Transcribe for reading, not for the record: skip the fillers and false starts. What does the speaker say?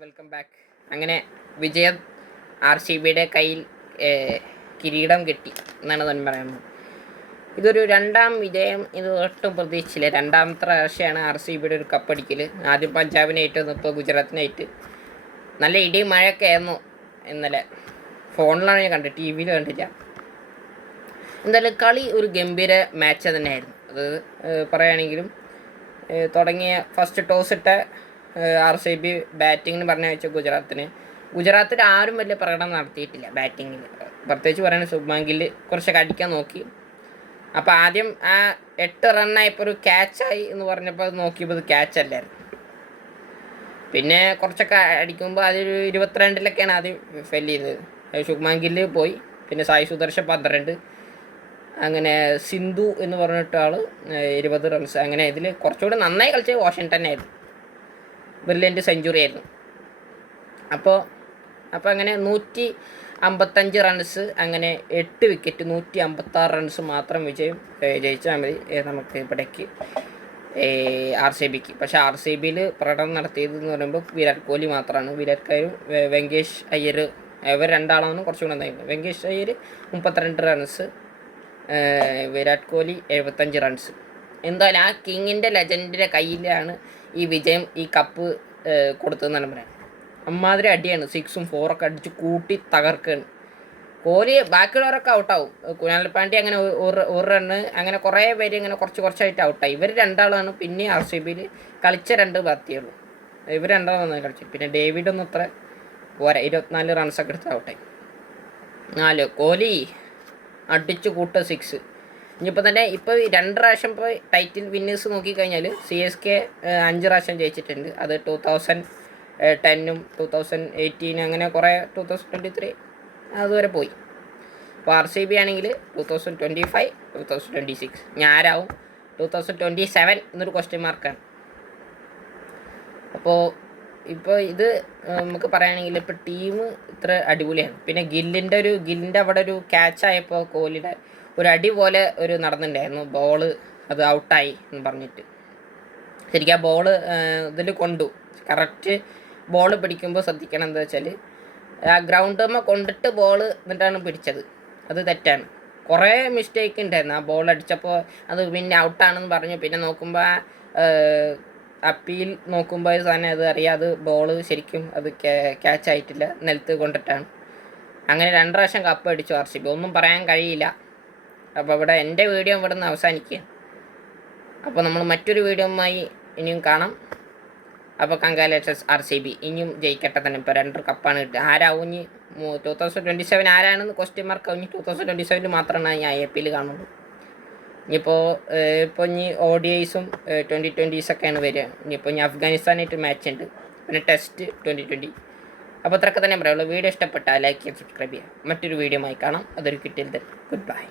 Welcome back. അങ്ങനെ വിജയം RCBയുടെ കയ്യിൽ കിരീടം കിട്ടി എന്നാണ് ഞാൻ പറയുന്നത്. ഇതൊരു രണ്ടാം വിജയം. ഇത് ഒട്ടും പ്രതീക്ഷിച്ചില്ല. രണ്ടാമത്തെ പ്രാവശ്യമാണ് RCBയുടെ ഒരു കപ്പടിക്കൽ. ആദ്യം പഞ്ചാബിനായിട്ട്, ഇപ്പോൾ ഗുജറാത്തിനായിട്ട്. നല്ല ഇടിയും മഴയൊക്കെ ആയിരുന്നു ഇന്നലെ. ഫോണിലാണ് ഞാൻ കണ്ടത്, TV യിൽ കണ്ടില്ല. എന്തായാലും കളി ഒരു ഗംഭീര മാച്ച് തന്നെയായിരുന്നു. അത് പറയുകയാണെങ്കിലും തുടങ്ങിയ ഫസ്റ്റ് ടോസ് ഇട്ട RCB ബാറ്റിങ്ങിന് പറഞ്ഞയച്ച ഗുജറാത്തിൽ ആരും വലിയ പ്രകടനം നടത്തിയിട്ടില്ല ബാറ്റിങ്ങിൽ. പ്രത്യേകിച്ച് പറയുന്നത് ശുഭ്മാൻ ഗിൽ കുറച്ചൊക്കെ അടിക്കാൻ നോക്കി. അപ്പോൾ ആദ്യം ആ 8 റണ്ണായപ്പോൾ ഒരു ക്യാച്ചായി എന്ന് പറഞ്ഞപ്പോൾ അത് നോക്കിയപ്പോൾ അത് ക്യാച്ചല്ലായിരുന്നു. പിന്നെ കുറച്ചൊക്കെ അടിക്കുമ്പോൾ അതൊരു 22-ലൊക്കെയാണ് ആദ്യം ഫെൽ ചെയ്തത്. ശുഭ്മാൻ ഗിൽ പോയി. പിന്നെ സായി സുദർശൻ 12, അങ്ങനെ സിന്ധു എന്ന് പറഞ്ഞിട്ട് ആൾ 20 റൺസ്. അങ്ങനെ ഇതിൽ കുറച്ചുകൂടി നന്നായി കളിച്ചത് വാഷിങ്ടൺ ആയിരുന്നു. ബ്രില്യൻറ്റ് സെഞ്ചുറി ആയിരുന്നു. അപ്പോൾ അങ്ങനെ 155 റൺസ്, അങ്ങനെ 8 വിക്കറ്റ്, 156 റൺസ് മാത്രം ജയിച്ചാൽ മതി നമുക്ക് ഇവിടേക്ക് RCBക്ക്. പക്ഷേ RCBയിൽ പ്രകടനം നടത്തിയതെന്ന് പറയുമ്പോൾ വിരാട് കോഹ്ലി മാത്രമാണ്. വിരാട് കോഹ്ലിയും വെങ്കേഷ് അയ്യർ, ഇവർ രണ്ടാളാണ് കുറച്ചുകൂടെ നന്നായിരുന്നു. വെങ്കേഷ് അയ്യർ 32 റൺസ്, വിരാട് കോഹ്ലി 75 റൺസ്. എന്തായാലും ആ കിങ്ങിൻ്റെ ലെജൻഡിൻ്റെ കയ്യിലാണ് ഈ വിജയം, ഈ കപ്പ് കൊടുത്തതെന്നാണ് പറയാം. അമ്മാതിരി അടിയാണ്. 6ഉം 4ഒക്കെ അടിച്ച് കൂട്ടി തകർക്കുകയാണ്. കോഹ്ലി ബാക്കിയുള്ളവരൊക്കെ ഔട്ടാവും. കുനാൽ പാണ്ഡ്യ അങ്ങനെ ഒരു റണ്ണ്, അങ്ങനെ കുറേ പേര് ഇങ്ങനെ കുറച്ചായിട്ട് ഔട്ടായി. ഇവർ രണ്ടാളാണ് പിന്നെ RCBയിൽ കളിച്ച 2 ബാത്തിയുള്ളൂ. ഇവർ രണ്ടാളും നന്നായി കളിച്ചു. പിന്നെ ഡേവിഡൊന്നും അത്ര പോരാ, 24 റൺസൊക്കെ എടുത്ത് ഔട്ടായി. 4 കോഹ്ലി അടിച്ചു കൂട്ട 6. ഇനിയിപ്പോൾ തന്നെ ഇപ്പോൾ 2 പ്രാവശ്യം ഇപ്പോൾ ടൈറ്റിൽ വിന്നേഴ്സ് നോക്കിക്കഴിഞ്ഞാൽ CSK 5 പ്രാവശ്യം ജയിച്ചിട്ടുണ്ട്. അത് 2010-ഉം 2018 അങ്ങനെ കുറേ 2023 അതുവരെ പോയി. അപ്പോൾ RCB ആണെങ്കിൽ 2025, 2026. ഞാനാവും 2027 എന്നൊരു ക്വസ്റ്റ്യൻ മാർക്കാണ്. ഇപ്പോൾ ഇത് നമുക്ക് പറയുകയാണെങ്കിൽ ഇപ്പോൾ ടീം ഇത്ര അടിപൊളിയാണ്. പിന്നെ ഗില്ലിൻ്റെ അവിടെ ഒരു ക്യാച്ചായപ്പോൾ കോഹ്ലിയുടെ ഒരു അടി പോലെ ഒരു നടന്നിട്ടുണ്ടായിരുന്നു. ബോള് അത് ഔട്ടായി എന്ന് പറഞ്ഞിട്ട്. ശരിക്കും ആ ബോള് ഇതിൽ കൊണ്ടു. കറക്റ്റ് ബോൾ പിടിക്കുമ്പോൾ ശ്രദ്ധിക്കണം എന്താ വെച്ചാൽ ആ ഗ്രൗണ്ടുമ്മ കൊണ്ടിട്ട് ബോൾ എന്നിട്ടാണ് പിടിച്ചത്. അത് തെറ്റാണ്. കുറേ മിസ്റ്റേക്ക് ഉണ്ടായിരുന്നു. ആ ബോൾ അടിച്ചപ്പോൾ അത് പിന്നെ ഔട്ടാണെന്ന് പറഞ്ഞു. പിന്നെ നോക്കുമ്പോൾ അപ്പീൽ നോക്കുമ്പോൾ തന്നെ അത് അറിയാം, അത് ബോള് ശരിക്കും അത് ക്യാച്ചായിട്ടില്ല, നിലത്ത് കൊണ്ടിട്ടാണ്. അങ്ങനെ 2 പ്രാവശ്യം കപ്പ് അടിച്ചു RCB. ഒന്നും പറയാൻ കഴിയില്ല. അപ്പോൾ ഇവിടെ എൻ്റെ വീഡിയോ ഇവിടെ നിന്ന് അവസാനിക്കുക. അപ്പോൾ നമ്മൾ മറ്റൊരു വീഡിയോയുമായി ഇനിയും കാണാം. അപ്പോൾ കൺഗ്രാജുലേഷൻസ് RCB. ഇനിയും ജയിക്കട്ടെ തന്നെ. ഇപ്പോൾ 2 കപ്പാണ് കിട്ടുക. ആരാവും ഇനി 2027 ആരാണെന്ന് ക്വസ്റ്റ്യൻ മാർക്ക് ആവും. 2027 മാത്രമാണ് ഞാൻ IPL കാണുള്ളൂ. ഇപ്പോൾ ODIസും 2020സൊക്കെയാണ് വരിക. ഇനിയിപ്പോൾ അഫ്ഗാനിസ്ഥാനായിട്ട് മാച്ച് ഉണ്ട്. പിന്നെ ടെസ്റ്റ് 2020. അപ്പോൾ ഇത്രയൊക്കെ തന്നെ പറയുള്ളൂ. വീഡിയോ ഇഷ്ടപ്പെട്ടാൽ ലൈക്ക് ചെയ്യാൻ, സബ്സ്ക്രൈബ് ചെയ്യുക. മറ്റൊരു വീഡിയോയുമായി കാണാം. അതൊരു കിട്ടിയത്. Good bye.